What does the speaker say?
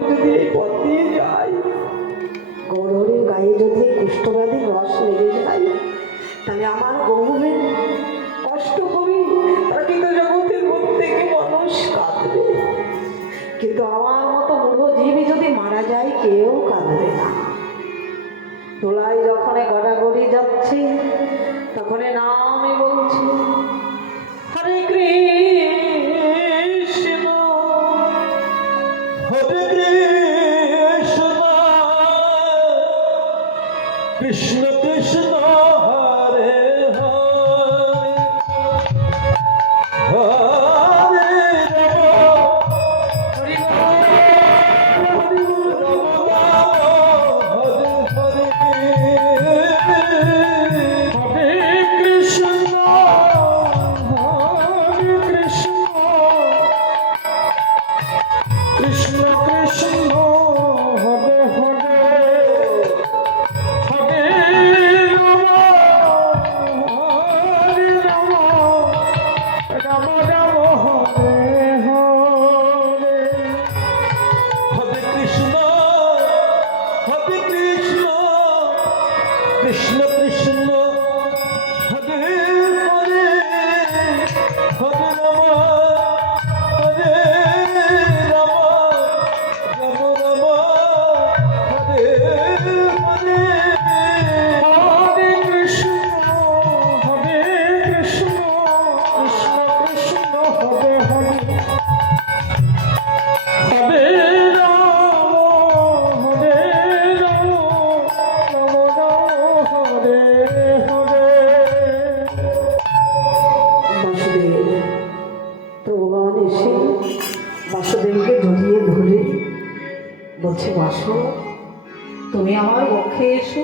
যদি এই পথ দিয়ে যাই, গৌরবের গায়ে যদি কুষ্ঠব্যাধির রস লেগে যায়, তাহলে আমার গৌরবের কষ্ট হবে। তারা কিন্তু জগতের প্রত্যেকে মানুষ কাঁদবে, কিন্তু আমার মতো মূঢ় জীবী যদি মারা যায় কেউ কাঁদবে না। দোলায় যখন গড়াগড়ি যাচ্ছে তখন নামে বলছি হরে কৃষ্ণ হরে কৃষ্ণ কৃষ্ণ কৃষ্ণ হরে হরে হরে কৃষ্ণ কৃষ্ণ হরে হরে হরে রাম রাম রাম হরে হরে হরে কৃষ্ণ কৃষ্ণ কৃষ্ণ হরে হরে হরে রাম বাসুদেবকে জড়িয়ে ধরে বলছে, বাসু তুমি আমার পক্ষে এসো।